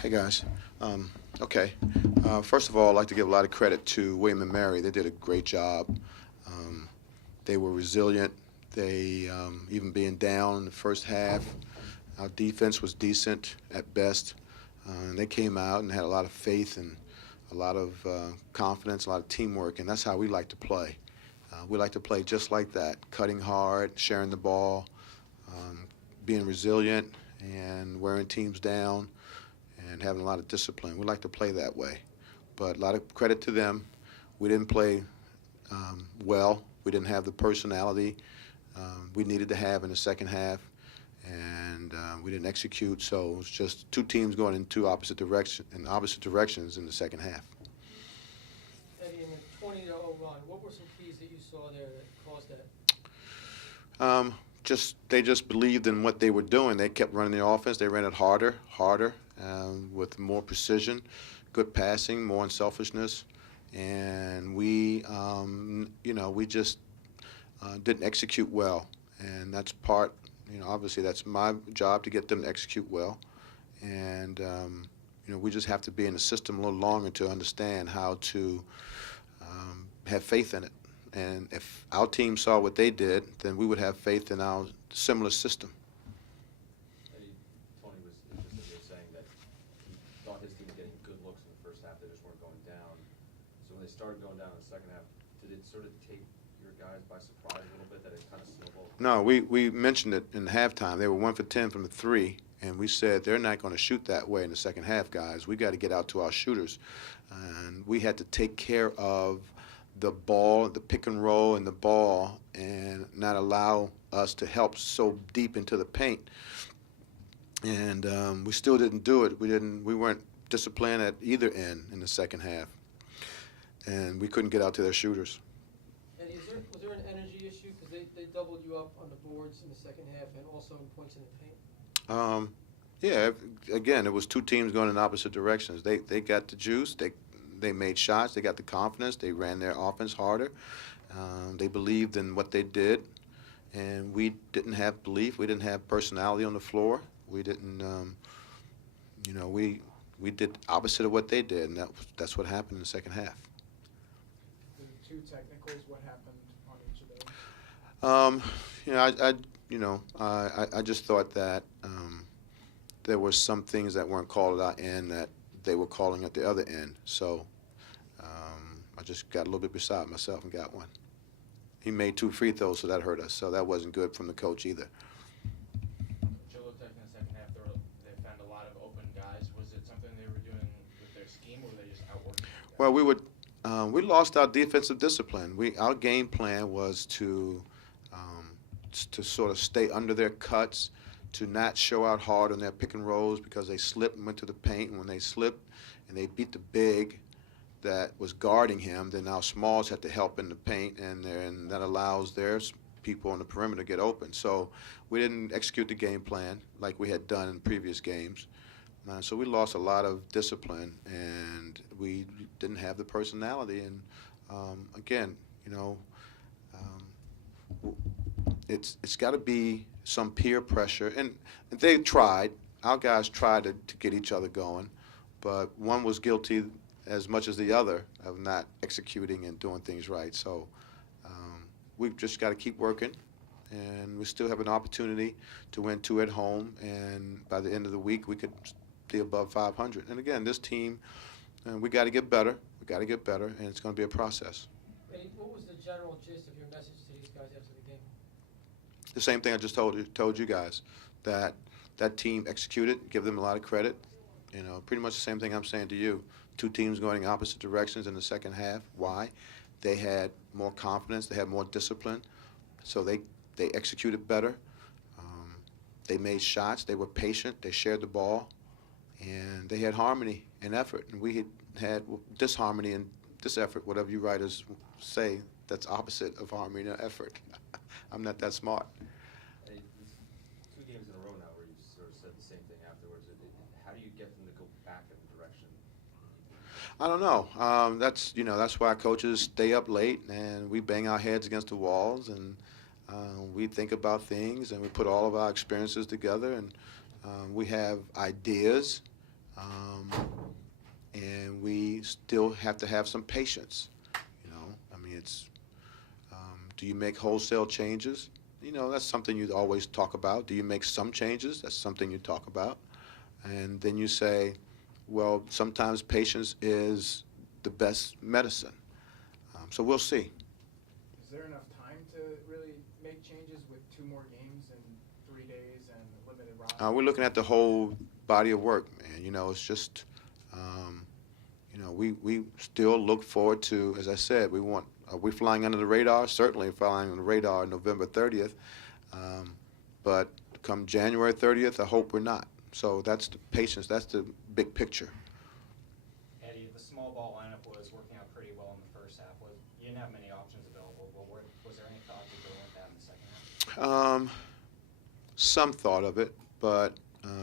Hey guys. Okay. First of all, I'd like to give a lot of credit to William and Mary. They did a great job. Um, they were resilient. They even being down in the first half, our defense was decent at best. And they came out and had a lot of faith and a lot of confidence, a lot of teamwork, and that's how we like to play. We like to play just like that, cutting hard, sharing the ball, um, being resilient, and wearing teams down and having a lot of discipline. We like to play that way. But a lot of credit to them. We didn't play well. We didn't have the personality we needed to have in the second half, and we didn't execute. So it was just two teams going in opposite directions in the second half. Eddie, in a 20-0 run, what were some keys that you saw there that caused that? They just believed in what they were doing. They kept running the offense. They ran it harder, with more precision, good passing, more unselfishness, and we just didn't execute well. And that's part. Obviously that's my job to get them to execute well, and we just have to be in the system a little longer to understand how to have faith in it. And if our team saw what they did, then we would have faith in our similar system. Eddie, Tony was interested in saying that he thought his team was getting good looks in the first half. They just weren't going down. So when they started going down in the second half, did it sort of take your guys by surprise a little bit that it kind of snowballed? No, we mentioned it in halftime. They were 1 for 10 from the three, and we said they're not going to shoot that way in the second half, guys. We got to get out to our shooters, and we had to take care of the ball, the pick and roll and the ball, and not allow us to help so deep into the paint. And we still didn't do it. We weren't disciplined at either end in the second half, and we couldn't get out to their shooters. Eddie, was there an energy issue? Because they doubled you up on the boards in the second half and also in points in the paint. Yeah, again, it was two teams going in opposite directions. They got the juice. They made shots. They got the confidence. They ran their offense harder. They believed in what they did, and we didn't have belief. We didn't have personality on the floor. We didn't, we did opposite of what they did, and that's what happened in the second half. The two technicals, what happened on each of those? I just thought that there were some things that weren't called at our end that they were calling at the other end. So I just got a little bit beside myself and got one. He made 2 free throws, so that hurt us. So that wasn't good from the coach either. Joe looked like in the second half they found a lot of open guys. Was it something they were doing with their scheme, or were they just outworking? Well, we lost our defensive discipline. Our game plan was to sort of stay under their cuts, to not show out hard on their pick and rolls because they slipped and went to the paint. And when they slipped and they beat the big that was guarding him, then our smalls had to help in the paint, and that allows their people on the perimeter to get open. So we didn't execute the game plan like we had done in previous games. So we lost a lot of discipline, and we didn't have the personality. And again, it's got to be some peer pressure, and they tried. Our guys tried to get each other going, but one was guilty as much as the other of not executing and doing things right. So we've just got to keep working, and we still have an opportunity to win 2 at home, and by the end of the week we could be above 500. And again, this team, we got to get better. We got to get better, and it's going to be a process. Eddie, what was the general gist of your message to these guys after the game? The same thing I just told you guys, that team executed, give them a lot of credit. Pretty much the same thing I'm saying to you. 2 teams going in opposite directions in the second half. Why? They had more confidence. They had more discipline. So they executed better. They made shots. They were patient. They shared the ball. And they had harmony and effort. And we had disharmony and diseffort, whatever you writers say, that's opposite of harmony and effort. I'm not that smart. Hey, 2 games in a row now where you sort of said the same thing afterwards. How do you get them to go back in the direction? I don't know. That's why coaches stay up late and we bang our heads against the walls, and we think about things, and we put all of our experiences together, and we have ideas. we still have to have some patience. You know, I mean, do you make wholesale changes? You know, that's something you always talk about. Do you make some changes? That's something you talk about. And then you say, well, sometimes patience is the best medicine. So we'll see. Is there enough time to really make changes with 2 more games in 3 days and a limited roster? We're looking at the whole body of work, man. You know, it's just, you know, we still look forward to, as I said, are we flying under the radar? Certainly flying under the radar November 30th. But come January 30th, I hope we're not. So that's the patience. That's the big picture. Eddie, the small ball lineup was working out pretty well in the first half. You didn't have many options available, but was there any thought to go with that in the second half? Some thought of it, but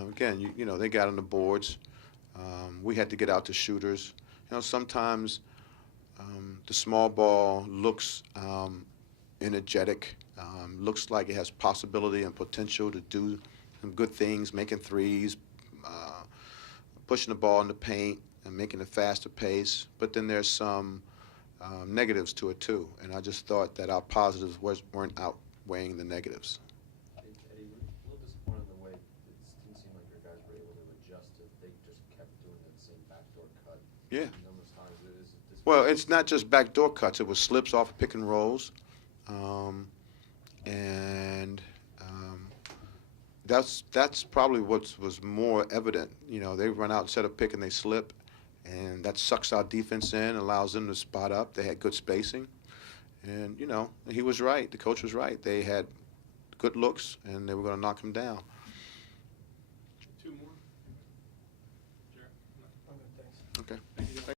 again, you know, they got on the boards. We had to get out to shooters. You know, sometimes the small ball looks energetic, looks like it has possibility and potential to do some good things, making threes, pushing the ball in the paint and making a faster pace. But then there's some negatives to it too, and I just thought that our positives weren't outweighing the negatives. Eddie, we're a little disappointed in the way it didn't seem like your guys were able to adjust it. They just kept doing that same backdoor cut. Yeah. Numerous times. Well, it's not just backdoor cuts. It was slips off pick and rolls, and that's probably what was more evident. You know, they run out and set a pick and they slip, and that sucks our defense in, allows them to spot up. They had good spacing, and you know, he was right. The coach was right. They had good looks, and they were going to knock him down.